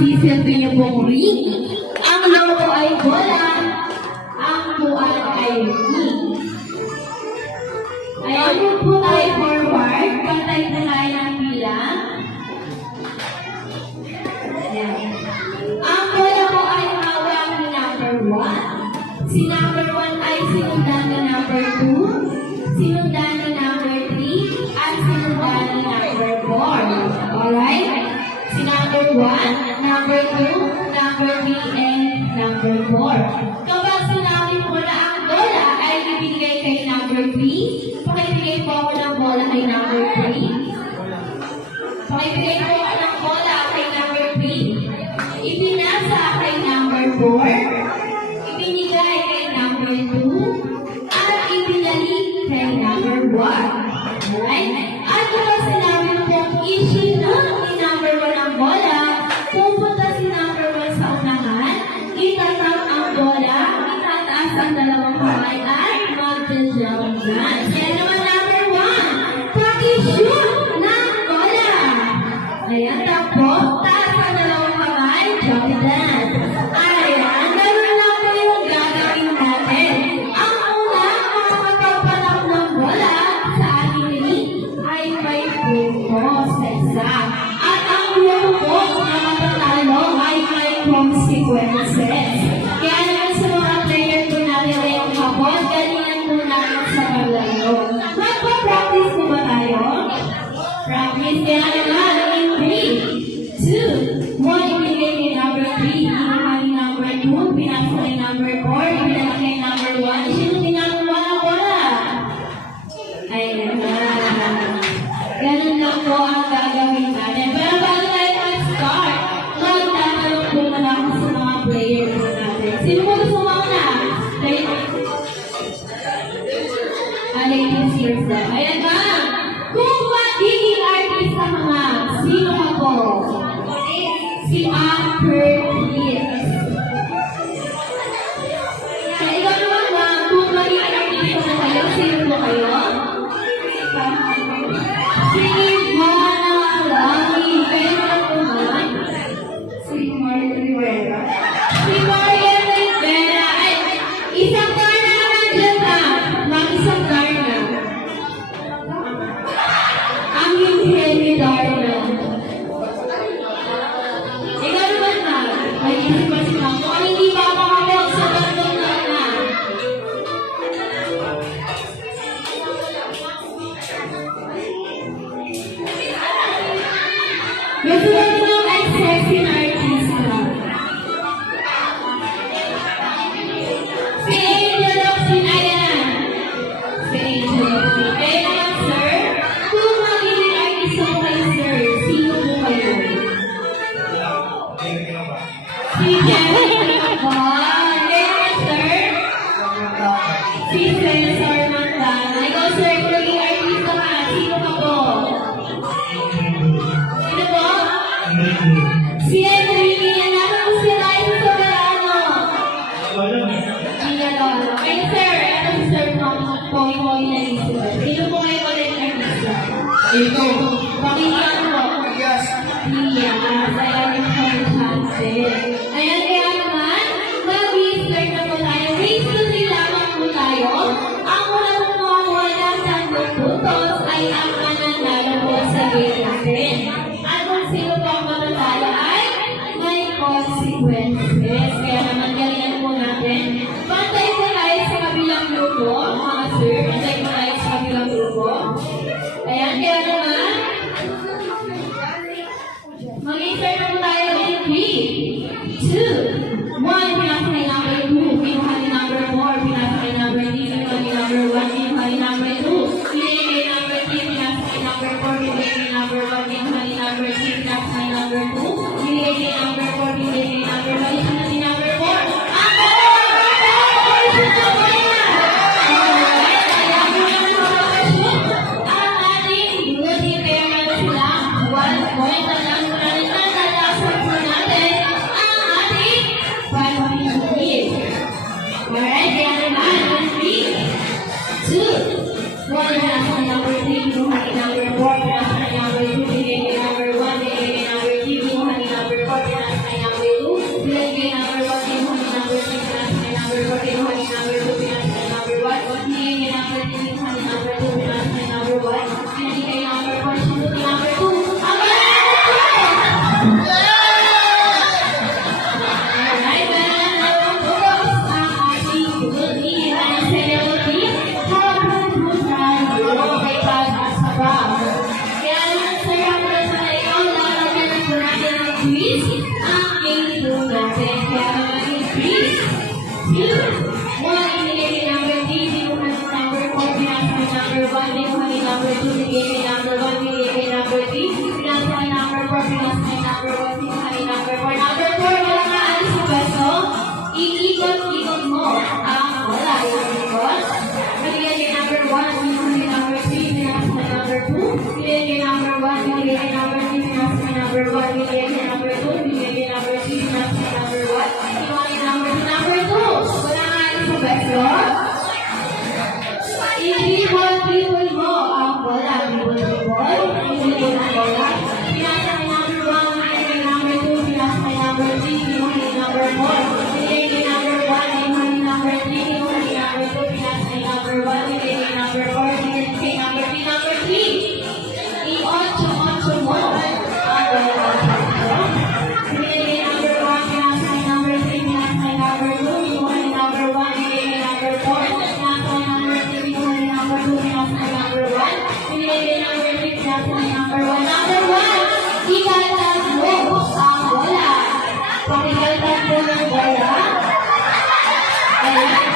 sisilbi niyo pong ring. Ang logo ay bola, ang buwan ay ring. Ayan, move po tayo forward. Pantay po tayo ng bilang. Ayan. Ang bola po ay hawak ni number 1. Si number 1 ay sinundan ni number 2, sinundan ni number 3, at sinundan ni number 4. Alright? Si number 1, number 2, number 3, and number 4. Kapag sinabi po na ang bola ay ibigay kay number 3, pakibigay po ako ng bola kay number 3. Pakibigay po ako ng bola kay number 3. Ipinasa kay number 4. Ibinigay kay number 2. At ibinalik kay number 1. Alright? At kapag sinabi pong isinod ni number 1 ang bola, pupunta si number 1 sa unahan, itatap ang bola, itataas ang dalawang kamay at mag-jump dance. Kaya naman number 1, pag-shoot ng bola. Ayan, tapos, taas ang dalawang kamay, jump dance. Ayan, gano'n lang po yung gagawin natin. Ang una, makakapagpatak ng bola sa ating ring ay may punto sa isa. At ang grupo na matatalo ay may consequences. Kaya naman sa mga player po natin ngayong hapon, galingan po natin sa paglaro. Magpa-practice po ba tayo? Practice. Kaya naman, in 3, 2, 1, ibigay kay number 3, ibigay kay number 2, pinasa kay number 4, ibigay kay number 1, isinunod number 1 ang bola. Ayan na. Ganun lang po ang gagawin natin. Pero bago tayo mag-start, magtatanong po na lang sa mga player po natin. Sino po gusto mauna? Ladies first daw. Ayan ba? Kung magiging artista ka nga, sino ka po? Si Upper Kids. Kaya ikaw naman ba, kung magiging artista po kayo, sino po kayo? Si Mana Lani. Kayo na po ba? Si Maria Rivera. Si Maria Rivera. Ay, isang car na naman dyan na. Mag-isang car na. Ang hinhil ni Darna. Ikaw naman na. May isip pa sila. Kung hindi pa ako kapag sa bandang na. Gusto mo ay sexy na artista. Si Angel Locsin, ayan. Si Angel Locsin. Kaya naman, sir, kung magiging artista ko kayo, sir, sino po kayo? Si Jennifer Ball. Kaya naman, sir, si Cesar Montana. Ikaw, sir, kung magiging artista ka, sino ka po? Sino po? Si Enrique, naman si Ryan Soberano. Iya Lolo. Kayo, sir, ano si Sir Poy na isip? Sino po kayo ulit artista? Ito. Pakinggan po. Yes. Iya, saya rin po yung chance. Ayan, kaya naman, mag-research na po tayo. Research lamang po tayo. Ang una po makakuha ng 3 puntos ay ang mananalo po sa game natin. At kung sino po ang mananalo ay may consequences. Kaya naman, galingan po natin. Pantay po tayo sa kabilang grupo, mga sir. Pantay po tayo sa kabilang grupo. Ayan, kaya naman, mag-insert po tayo in 3, 2, 1. Pinasa kay number 2, pinuha ni number 4, pinasa kay number 3, pinuha ni number 1, pinuha ni number 2, pinili kay number 3, pinasa kay number 4, pinili kay number 1, pinuha ni number 3, pinasa kay number 2, pinili kay number 4, pinili kay number 1, isunod ni number 4. Ang ating good parents sila, 1 point. Alam mo na rin na nalasan po natin ang ating Chris. Ang A2 natin kay Chris. 2. 1, ibigay kay number 3. Sinuhan ng number 4. Pinasa kay number 1. Sinuhan ni number 2. Ibigay kay number 1. Ibigay kay number 3. Pinasa kay number 4. Pinasa kay number 1. Sinuhan ni number 4. Number 4, wala nga alis sa beso. Ikot-ikot mo ang wala. Ikot. Ibigay kay number 1. Sinuhan ni number 3. Pinasa kay number 2. Ibigay kay number 1. Ibigay kay number 3. Pinasa kay number 1. Ibigay kay number 2. Ibigay kay number 3. Pinasa kay number 1. Sinuhan ni number 2. Number 2, wala nga alis sa beso. Ibibol-bibol mo ang bola. Ibibol-bibol. Ibibol ang bola. Pinasa kay number 1. Ibigay kay number 2. Pinasa kay number 3. Sinuhan ni number 4. Ibigay kay number 1. Sinuhan ni number 3. Sinuhan ni number 2. Pinasa kay number 1. Ibigay kay number 4. Ibigay kay number 3. Number 3. I-8-8 mo ang bola. Ibigay kay number 1. Pinasa kay number 3. Pinasa kay number 2. Sinuhan ni number 1. Ibigay kay number 4. Pinasa kay number 3. Sinuhan ni number 2. Pinasa kay number 1. Ibigay kay number 3. Pinasa kay number 1. Number 1. Ikaltas mo ang bola. Pakikaltas mo ng bola. Ayan.